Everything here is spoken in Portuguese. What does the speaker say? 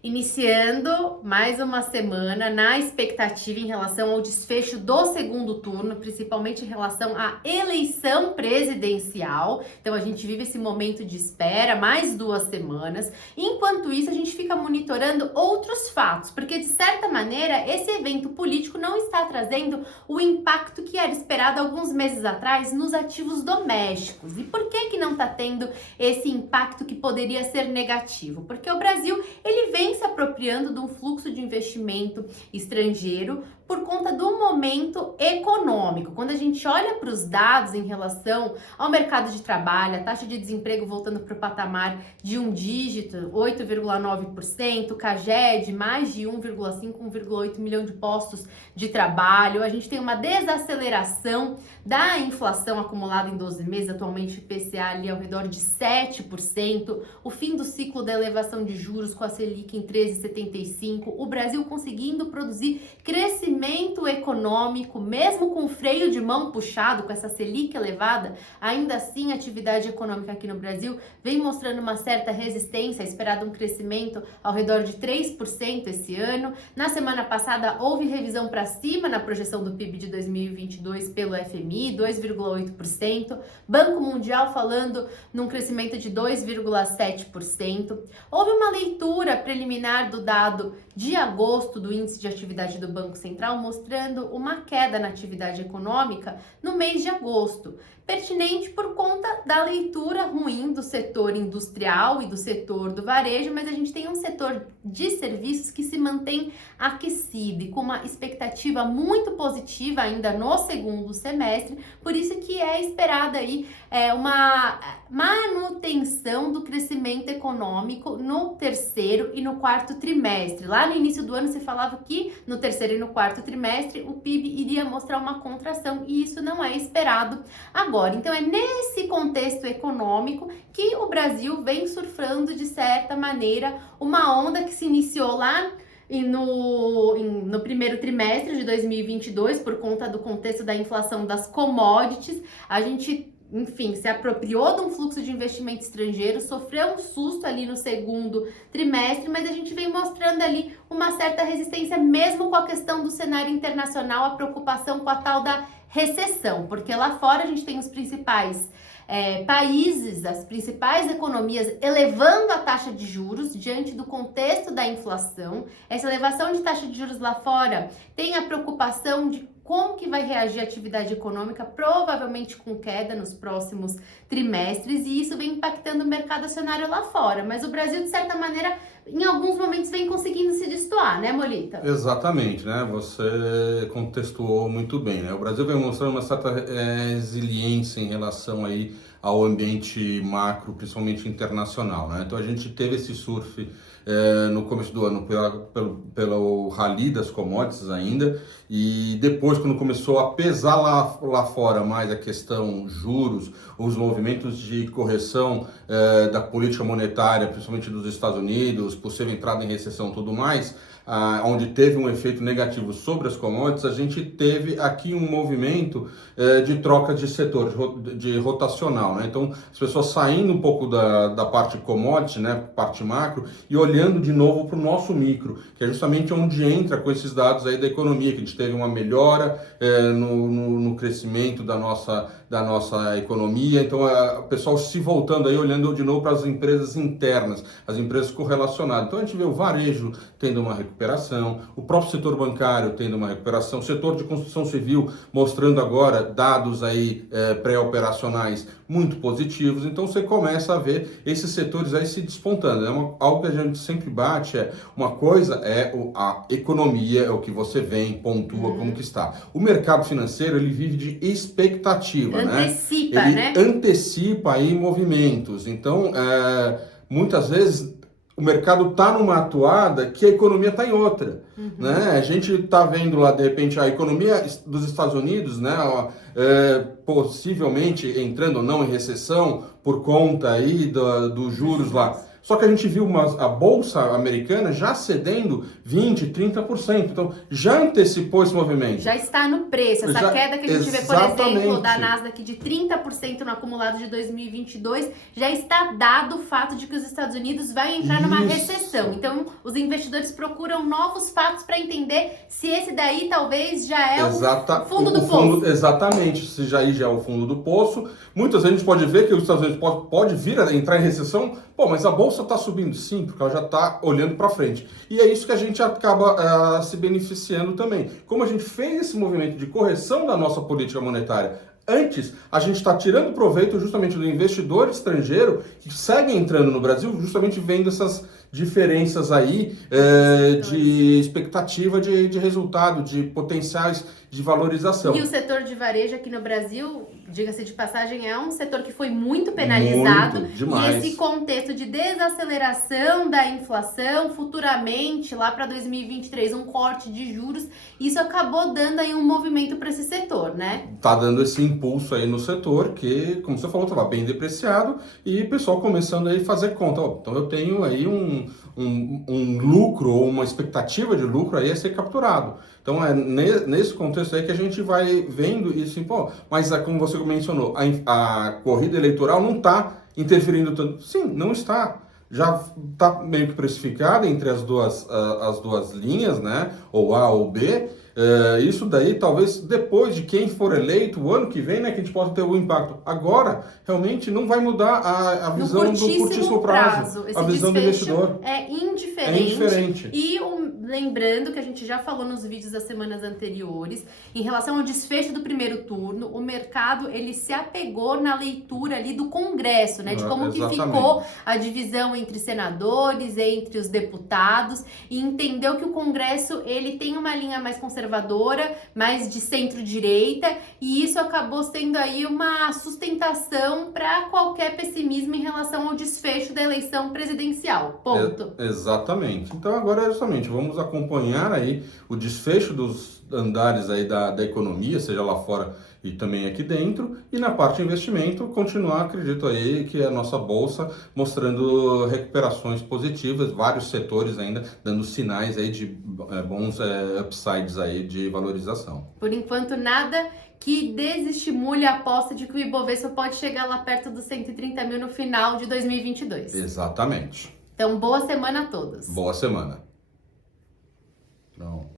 Iniciando mais uma semana na expectativa em relação ao desfecho do segundo turno, principalmente em relação à eleição presidencial. Então a gente vive esse momento de espera, mais 2 semanas. Enquanto isso, a gente fica monitorando outros fatos, porque de certa maneira esse evento político não está trazendo o impacto que era esperado alguns meses atrás nos ativos domésticos. E por que não está tendo esse impacto que poderia ser negativo? Porque o Brasil, ele vem se apropriando de um fluxo de investimento estrangeiro por conta do momento econômico. Quando a gente olha para os dados em relação ao mercado de trabalho, a taxa de desemprego voltando para o patamar de um dígito, 8,9%, CAGED, mais de 1,5, 1,8 milhão de postos de trabalho, a gente tem uma desaceleração da inflação acumulada em 12 meses, atualmente o IPCA ali ao redor de 7%, o fim do ciclo da elevação de juros com a Selic em 13,75%, o Brasil conseguindo produzir crescimento econômico, mesmo com o freio de mão puxado, com essa Selic elevada, ainda assim a atividade econômica aqui no Brasil vem mostrando uma certa resistência, esperado um crescimento ao redor de 3% esse ano. Na semana passada houve revisão para cima na projeção do PIB de 2022 pelo FMI, 2,8%, Banco Mundial falando num crescimento de 2,7%. Houve uma leitura preliminar do dado de agosto do índice de atividade do Banco Central, mostrando uma queda na atividade econômica no mês de agosto, pertinente por conta da leitura ruim do setor industrial e do setor do varejo, mas a gente tem um setor de serviços que se mantém aquecido e com uma expectativa muito positiva ainda no segundo semestre, por isso que é esperada aí uma manutenção do crescimento econômico no terceiro e no quarto trimestre. Lá no início do ano se falava que no terceiro e no quarto trimestre o PIB iria mostrar uma contração e isso não é esperado agora. Então é nesse contexto econômico que o Brasil vem surfando de certa maneira uma onda que se iniciou lá no primeiro trimestre de 2022 por conta do contexto da inflação das commodities. A gente, enfim, se apropriou de um fluxo de investimento estrangeiro, sofreu um susto ali no segundo trimestre, mas a gente vem mostrando ali uma certa resistência, mesmo com a questão do cenário internacional, a preocupação com a tal da recessão, porque lá fora a gente tem os principais países, as principais economias elevando a taxa de juros diante do contexto da inflação. Essa elevação de taxa de juros lá fora tem a preocupação de como que vai reagir a atividade econômica, provavelmente com queda nos próximos trimestres, e isso vem impactando o mercado acionário lá fora. Mas o Brasil, de certa maneira, em alguns momentos vem conseguindo se destoar, né, Molita? Exatamente, né? Você contextuou muito bem, né? O Brasil vem mostrando uma certa resiliência em relação aí ao ambiente macro, principalmente internacional, né? Então a gente teve esse surf no começo do ano pelo rally das commodities ainda, e depois quando começou a pesar lá fora mais a questão juros, os movimentos de correção da política monetária, principalmente dos Estados Unidos, possível entrada em recessão e tudo mais, onde teve um efeito negativo sobre as commodities, a gente teve aqui um movimento de troca de setor, de rotacional, né? Então, as pessoas saindo um pouco da parte commodity, né, parte macro, e olhando de novo para o nosso micro, que é justamente onde entra com esses dados aí da economia, que a gente teve uma melhora no crescimento da nossa economia. Então, o pessoal se voltando aí, olhando de novo para as empresas internas, as empresas correlacionadas. Então, a gente vê o varejo tendo uma recuperação, o próprio setor bancário tendo uma recuperação, o setor de construção civil mostrando agora dados aí pré-operacionais muito positivos. Então você começa a ver esses setores aí se despontando. Algo que a gente sempre bate uma coisa a economia, é o que você vem, pontua como que está. O mercado financeiro, ele vive de expectativa, Antecipa, ele né? antecipa aí movimentos. Então, muitas vezes o mercado está numa atuada que a economia está em outra, né? A gente está vendo lá, de repente, a economia dos Estados Unidos, né, possivelmente entrando ou não em recessão por conta aí dos juros lá Só que a gente viu a Bolsa americana já cedendo 20%, 30%. Então, já antecipou esse movimento. Já está no preço. Essa queda que a gente vê, por exemplo, da Nasdaq de 30% no acumulado de 2022, já está dado o fato de que os Estados Unidos vai entrar numa recessão. Então, os investidores procuram novos fatos para entender se esse daí talvez já é o fundo do poço. Exatamente, se já é o fundo do poço. Muitas vezes a gente pode ver que os Estados Unidos pode vir a entrar em recessão. Pô, mas a Bolsa está subindo sim, porque ela já está olhando para frente. E é isso que a gente acaba se beneficiando também. Como a gente fez esse movimento de correção da nossa política monetária antes, a gente está tirando proveito justamente do investidor estrangeiro que segue entrando no Brasil, justamente vendo essas diferenças aí de expectativa de resultado, de potenciais de valorização. E o setor de varejo aqui no Brasil, diga-se de passagem, é um setor que foi muito penalizado. Muito, demais. E esse contexto de desaceleração da inflação, futuramente, lá para 2023, um corte de juros, isso acabou dando aí um movimento para esse setor, né? Tá dando esse impulso aí no setor que, como você falou, estava bem depreciado e o pessoal começando aí a fazer conta. Então eu tenho aí um lucro ou uma expectativa de lucro aí a ser capturado. Então é nesse contexto aí que a gente vai vendo isso, pô, mas como você mencionou, a corrida eleitoral não está interferindo tanto. Sim, não está. Já está meio que precificada entre as duas linhas, né? Ou A ou B. Isso daí, talvez depois de quem for eleito, o ano que vem, né, que a gente possa ter o impacto. Agora, realmente, não vai mudar a visão do curtíssimo prazo. A visão do investidor. É indiferente. E lembrando que a gente já falou nos vídeos das semanas anteriores, em relação ao desfecho do primeiro turno, o mercado, ele se apegou na leitura ali do Congresso, né? De como que ficou a divisão entre senadores, entre os deputados, e entendeu que o Congresso, ele tem uma linha mais conservadora, mais de centro-direita, e isso acabou sendo aí uma sustentação para qualquer pessimismo em relação ao desfecho da eleição presidencial. Ponto. Exatamente. Então agora justamente vamos acompanhar aí o desfecho dos andares aí da economia, seja lá fora e também aqui dentro, e na parte de investimento continuar, acredito aí, que a nossa bolsa mostrando recuperações positivas, vários setores ainda dando sinais aí de bons upsides aí de valorização. Por enquanto nada que desestimule a aposta de que o Ibovespa pode chegar lá perto dos 130 mil no final de 2022. Exatamente. Então, boa semana a todos. Boa semana.